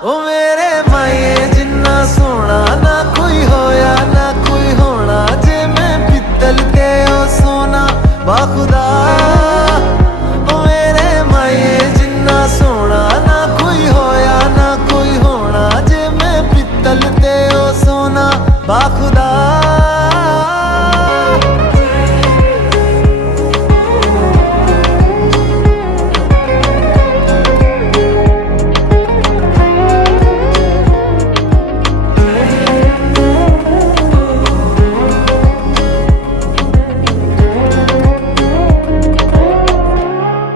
ओ मेरे माए जिन्ना सोना ना कोई होया ना कोई होना, जे मैं पित्तल ते ओ सोना बा खुदा